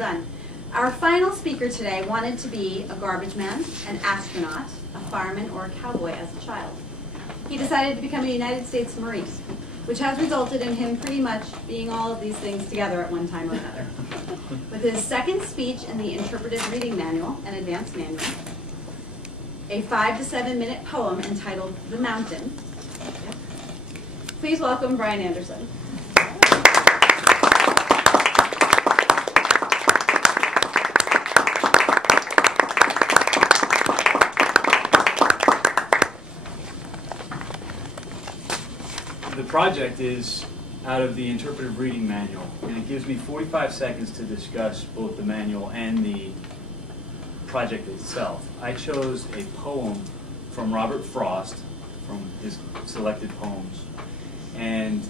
Done. Our final speaker today wanted to be a garbage man, an astronaut, a fireman, or a cowboy as a child. He decided to become a United States Marine, which has resulted in him pretty much being all of these things together at one time or another. With his second speech in the Interpretive Reading Manual, an advanced manual, a 5 to 7 minute poem entitled The Mountain. Please welcome Brian Anderson. The project is out of the Interpretive Reading Manual, and it gives me 45 seconds to discuss both the manual and the project itself. I chose a poem from Robert Frost, from his selected poems, and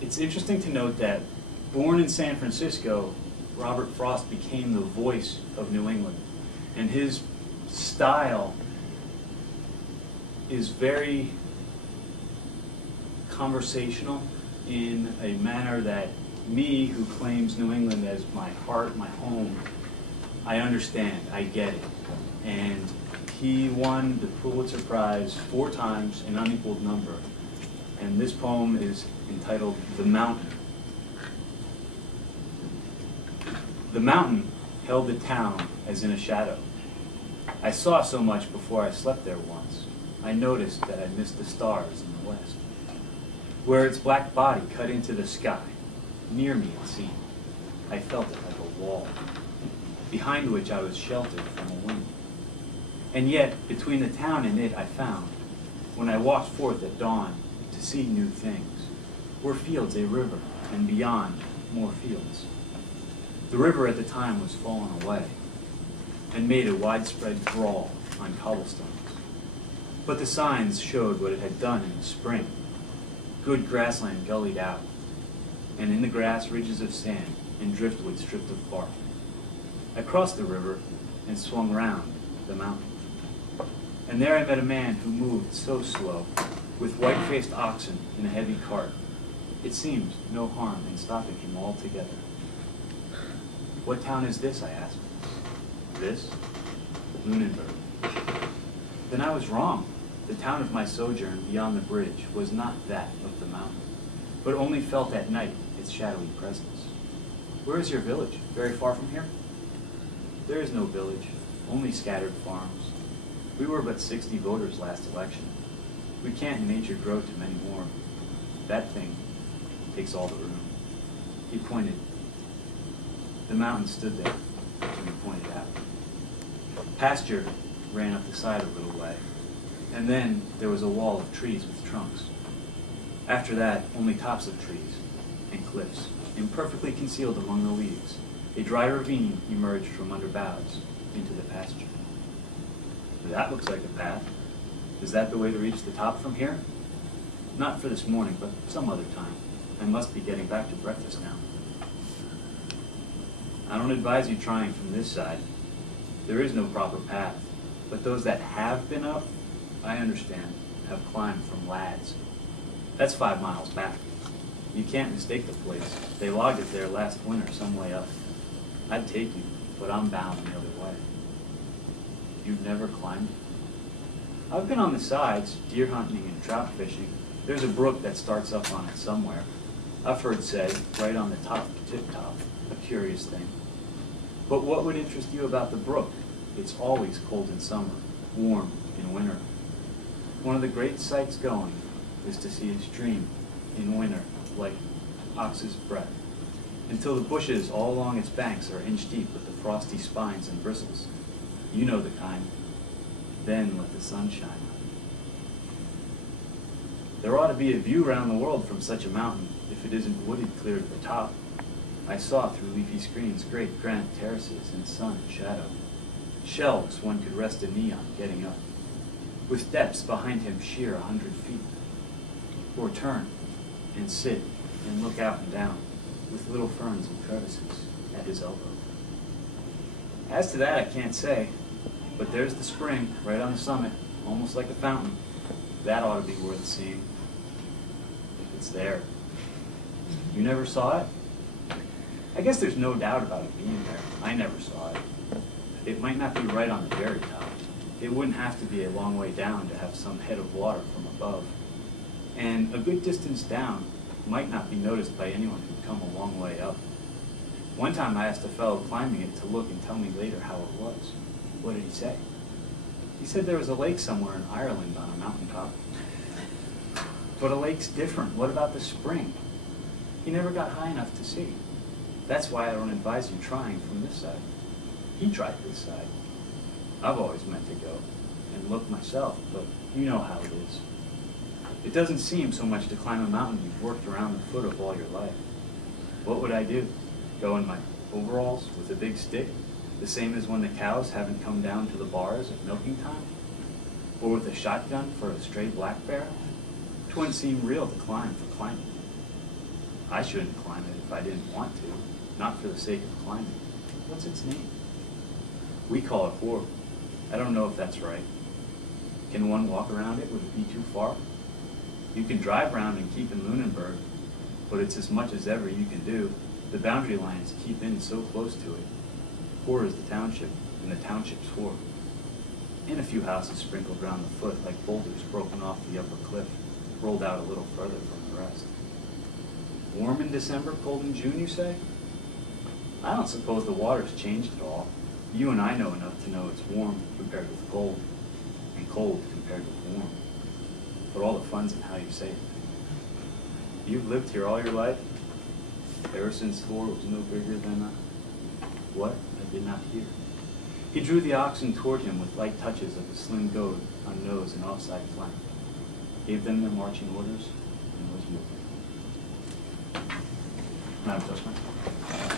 it's interesting to note that born in San Francisco, Robert Frost became the voice of New England, and his style is very conversational in a manner that me, who claims New England as my heart, my home, I understand, I get it. And he won the Pulitzer Prize 4 times, an unequaled number. And this poem is entitled The Mountain. The mountain held the town as in a shadow. I saw so much before I slept there once. I noticed that I missed the stars in the west, where its black body cut into the sky. Near me it seemed. I felt it like a wall, behind which I was sheltered from a wind. And yet, between the town and it I found, when I walked forth at dawn to see new things, were fields a river, and beyond, more fields. The river at the time was fallen away, and made a widespread brawl on cobblestones. But the signs showed what it had done in the spring. Good grassland gullied out, and in the grass ridges of sand and driftwood stripped of bark. I crossed the river and swung round the mountain. And there I met a man who moved so slow, with white-faced oxen in a heavy cart. It seemed no harm in stopping him altogether. What town is this, I asked. This? Lunenburg. Then I was wrong. The town of my sojourn beyond the bridge was not that of the mountain, but only felt at night its shadowy presence. Where is your village? Very far from here? There is no village, only scattered farms. We were but 60 voters last election. We can't in nature grow to many more. That thing takes all the room. He pointed. The mountain stood there, and he pointed out. Pasture ran up the side a little way. And then there was a wall of trees with trunks. After that, only tops of trees and cliffs, imperfectly concealed among the leaves. A dry ravine emerged from under boughs into the pasture. That looks like a path. Is that the way to reach the top from here? Not for this morning, but some other time. I must be getting back to breakfast now. I don't advise you trying from this side. There is no proper path, but those that have been up, I understand, have climbed from lads. That's 5 miles back. You can't mistake the place. They logged it there last winter some way up. I'd take you, but I'm bound the other way. You've never climbed it? I've been on the sides, deer hunting and trout fishing. There's a brook that starts up on it somewhere. I've heard say, right on the top, tip-top, a curious thing. But what would interest you about the brook? It's always cold in summer, warm in winter. One of the great sights going is to see a stream in winter like ox's breath, until the bushes all along its banks are inch deep with the frosty spines and bristles. You know the kind. Then let the sun shine on it. There ought to be a view round the world from such a mountain, if it isn't wooded clear to the top. I saw through leafy screens great granite terraces in sun and shadow. Shelves one could rest a knee on getting up, with depths behind him sheer 100 feet. Or turn and sit and look out and down, with little ferns and crevices at his elbow. As to that I can't say, but there's the spring right on the summit, almost like a fountain. That ought to be worth seeing. If it's there. You never saw it? I guess there's no doubt about it being there. I never saw it. It might not be right on the very top. It wouldn't have to be a long way down to have some head of water from above. And a good distance down might not be noticed by anyone who'd come a long way up. One time I asked a fellow climbing it to look and tell me later how it was. What did he say? He said there was a lake somewhere in Ireland on a mountaintop. But a lake's different. What about the spring? He never got high enough to see. That's why I don't advise you trying from this side. He tried this side. I've always meant to go and look myself, but you know how it is. It doesn't seem so much to climb a mountain you've worked around the foot of all your life. What would I do? Go in my overalls with a big stick, the same as when the cows haven't come down to the bars at milking time? Or with a shotgun for a stray black bear? It wouldn't seem real to climb for climbing. I shouldn't climb it if I didn't want to, not for the sake of climbing. What's its name? We call it Hor. I don't know if that's right. Can one walk around it? Would it be too far? You can drive around and keep in Lunenburg, but it's as much as ever you can do. The boundary lines keep in so close to it. Hor is the township, and the township's Hor. And a few houses sprinkled around the foot like boulders broken off the upper cliff, rolled out a little further from the rest. Warm in December, cold in June, you say? I don't suppose the water's changed at all. You and I know enough to know it's warm compared with cold, and cold compared with warm. But all the fun's in how you say it. You've lived here all your life? Ever since Hor was no bigger than what? I did not hear. He drew the oxen toward him with light touches of a slim goad on nose and offside flank, gave them their marching orders, and was moving. Madam Toastman.